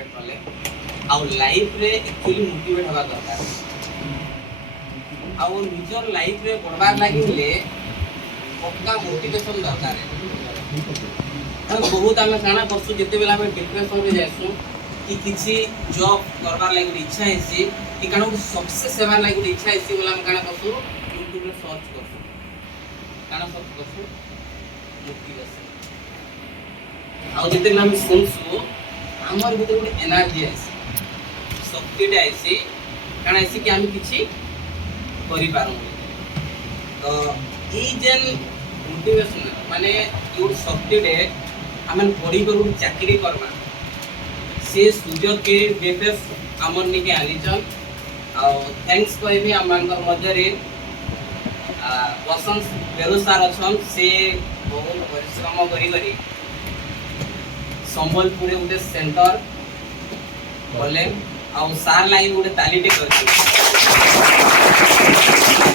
Motivate कले आउ life रे एक्चुअली मोटिवेट हवा दरकार आउ निजर लाइफ रे बढ़वार लागिले पक्का मोटिवेशन दरकार है। बहुत आम काना करसु जिते बेला में डिप्रेशन रे जासु कि किसी जॉब करबार लागि इच्छा हेसी कि काना सक्सेस हेबार लागि इच्छा हेसी बोला हम काना करसु यूट्यूब रे सर्च करसु काना सर्च करसु मोटिवेशन आउ जिते बेला हम सुनसु हमर भीतर गोटे एनर्जी आसी शक्ति टा आसी काना आसी कि हम किछि करि पारू तो ई जेन मोटिवेशन माने यो शक्ति डे हम पढ़ी कर चाकरी करबा से सुजोग के बेफेस हमर निके आनिचन आ थैंक्स कहबी हमर मध्य रे वसंत बेलु सार अछन से बहुत परिश्रम करी संबलपुर गोटे सेंटर बोले आ सार लाइन गोटे तालीटे कर